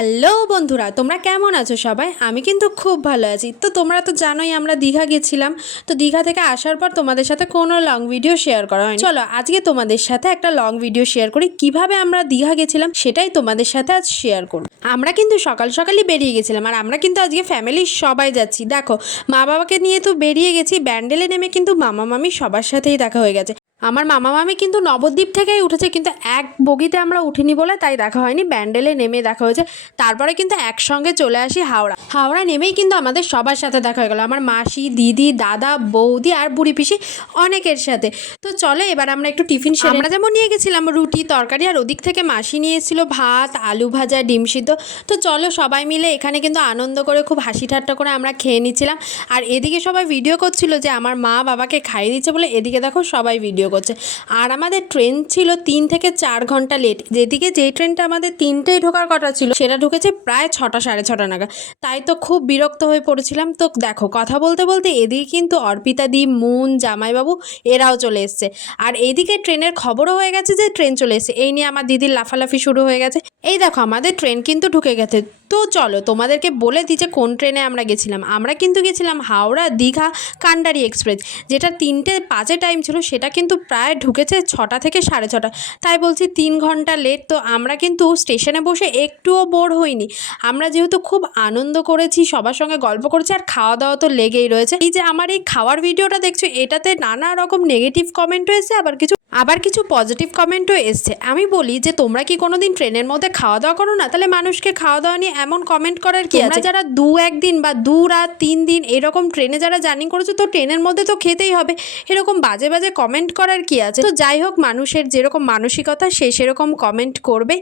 Hello বন্ধুরা, তোমরা কেমন আছো সবাই? আমি কিন্তু খুব ভালো আছি। তো তোমরা তো জানোই আমরা দীঘা গেছিলাম। তো দীঘা থেকে আসার পর তোমাদের সাথে কোনো লং ভিডিও শেয়ার করা হয়নি। চলো, আজকে তোমাদের সাথে একটা লং ভিডিও শেয়ার করি। কীভাবে আমরা দীঘা গেছিলাম সেটাই তোমাদের সাথে আজ শেয়ার করব। আমরা কিন্তু সকাল সকালই বেরিয়ে গেছিলাম আর আমরা কিন্তু আজকে ফ্যামিলির সবাই যাচ্ছি। দেখো মা বাবাকে নিয়ে তো বেরিয়ে গেছি। ব্যান্ডেলে নেমে কিন্তু মামা মামি সবার সাথেই দেখা হয়ে গেছে। আমার মামা মামি কিন্তু নবদ্বীপ থেকেই উঠেছে, কিন্তু এক বগিতে আমরা উঠিনি বলে তাই দেখা হয়নি। ব্যান্ডেলে নেমে দেখা হয়েছে। তারপরে কিন্তু একসঙ্গে চলে আসি হাওড়া। হাওড়া নেমেই কিন্তু আমাদের সবার সাথে দেখা হয়ে গেলো। আমার মাসি, দিদি, দাদা, বৌদি আর বুড়ি পিসি অনেকের সাথে। তো চলো এবার আমরা একটু টিফিন সেরে আমরা যেমন নিয়ে গেছিলাম, রুটি, তরকারি আর ওদিক থেকে মাসি নিয়ে এসেছিল ভাত, আলু ভাজা, ডিম সিদ্ধ। তো চলো সবাই মিলে এখানে কিন্তু আনন্দ করে, খুব হাসি ঠাট্টা করে আমরা খেয়ে নিচ্ছিলাম। আর এদিকে সবাই ভিডিও করছিল যে আমার মা বাবাকে খাইয়ে দিচ্ছে বলে, এদিকে দেখো সবাই ভিডিও করছে। আর আমাদের ট্রেন ছিল তিন থেকে চার ঘণ্টা লেট যেদিকে যেই ট্রেনটা আমাদের তিনটেই ঢোকার কথা ছিল, সেটা ঢুকেছে প্রায় ছটা, সাড়ে ছটা নাগাদ। তাই তো খুব বিরক্ত হয়ে পড়েছিলাম। তো দেখো, কথা বলতে বলতে এদিকে কিন্তু অর্পিতা দি, মুন, জামাইবাবু, এরাও চলে এসছে। আর এইদিকে ট্রেনের খবরও হয়ে গেছে যে ট্রেন চলে এসছে। এই নিয়ে আমার দিদির লাফালাফি শুরু হয়ে গেছে। এই দেখো, আমাদের ট্রেন কিন্তু ঢুকে গেছে। তো চলো তোমাদেরকে বলে দিই যে কোন ট্রেনে আমরা গেছিলাম। আমরা কিন্তু গেছিলাম হাওড়া দীঘা কান্ডারি এক্সপ্রেস, যেটা তিনটে পাঁচে টাইম ছিল, সেটা কিন্তু প্রায় ঢুকেছে ছটা থেকে সাড়ে ছটা। তাই বলছি তিন ঘণ্টা লেট তো আমরা কিন্তু স্টেশনে বসে একটুও বোর হইনি। আমরা যেহেতু খুব আনন্দ করেছি, সবার সঙ্গে গল্প করেছি, আর খাওয়া দাওয়া তো লেগেই রয়েছে। এই যে আমার এই খাওয়ার ভিডিওটা দেখছ, এটাতে নানা রকম নেগেটিভ কমেন্টও এসেছে আবার কিছু আবার কিছু পজিটিভ কমেন্টও এসছে। আমি বলি যে তোমরা কি কোনো দিন ট্রেনের মধ্যে খাওয়া দাওয়া করো না? তাহলে মানুষকে খাওয়া দাওয়া নিয়ে এমন কমেন্ট করার কি আছে? যারা দু একদিন বা দু রাত তিন দিন এরকম ট্রেনে যারা জার্নি করেছ তো ট্রেনের মধ্যে তো খেতেই হবে। এরকম বাজে বাজে কমেন্ট করার কি আছে? তো যাই হোক মানুষের যেরকম মানসিকতা সে সেরকম কমেন্ট করবে।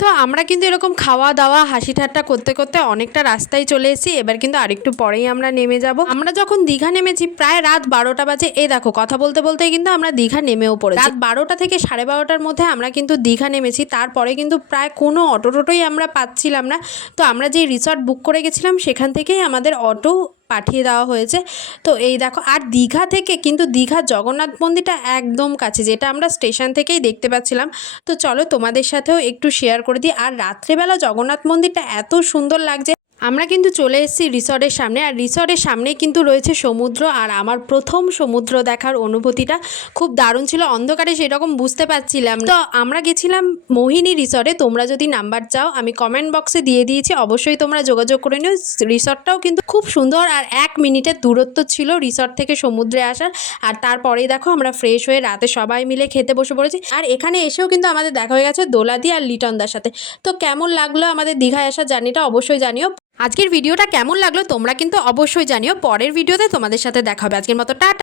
তো আমরা কিন্তু এরকম খাওয়া দাওয়া, হাসি ঠাট্টা করতে করতে অনেকটা রাস্তায় চলে এসেছি। এবার কিন্তু আরেকটু পরেই আমরা নেমে যাব। আমরা যখন দীঘা নেমেছি, প্রায় রাত বারোটা বাজে। এই দেখো, কথা বলতে বলতেই কিন্তু আমরা দীঘা নেমেও পড়েছি। রাত বারোটা থেকে সাড়ে বারোটার মধ্যে আমরা কিন্তু দীঘা নেমেছি। তারপরে কিন্তু প্রায় কোনো অটো টোটোই আমরা পাচ্ছিলাম না। তো আমরা যে রিসর্ট বুক করে গেছিলাম, সেখান থেকেই আমাদের অটো পাঠিয়ে দেওয়া হয়েছে। তো এই দেখো, আর দীঘা থেকে কিন্তু দীঘা জগন্নাথ মন্দিরটা একদম কাছে, যেটা আমরা স্টেশন থেকেই দেখতে পাচ্ছিলাম। তো চলো তোমাদের সাথেও একটু শেয়ার করে দিই। আর রাত্রেবেলা জগন্নাথ মন্দিরটা এত সুন্দর লাগছে। আমরা কিন্তু চলে এসেছি রিসর্টের সামনে, আর রিসর্টের সামনে কিন্তু রয়েছে সমুদ্র, আর আমার প্রথম সমুদ্র দেখার অনুভূতিটা খুব দারুণ ছিল। অন্ধকারে সেরকম বুঝতে পারছিলাম তো আমরা গেছিলাম মোহিনী রিসর্টে, তোমরা যদি নাম্বার চাও, আমি কমেন্ট বক্সে দিয়ে দিয়েছি, অবশ্যই তোমরা যোগাযোগ করে নিও। রিসর্টটাও কিন্তু খুব সুন্দর, আর এক মিনিটের দূরত্ব ছিল রিসর্ট থেকে সমুদ্রে আসার। আর তারপরেই দেখো আমরা ফ্রেশ হয়ে রাতে সবাই মিলে খেতে বসে পড়েছি। আর এখানে এসেও কিন্তু আমাদের দেখা হয়ে গেছে দোলাদি আর লিটনদার সাথে। তো কেমন লাগল আমাদের দীঘায় আসার জার্নিটা অবশ্যই জানিও। আজকের ভিডিওটা কেমন লাগল তোমরা কিন্তু অবশ্যই জানিও। পরের ভিডিওতে তোমাদের সাথে দেখা হবে। আজকের মতো টাটা।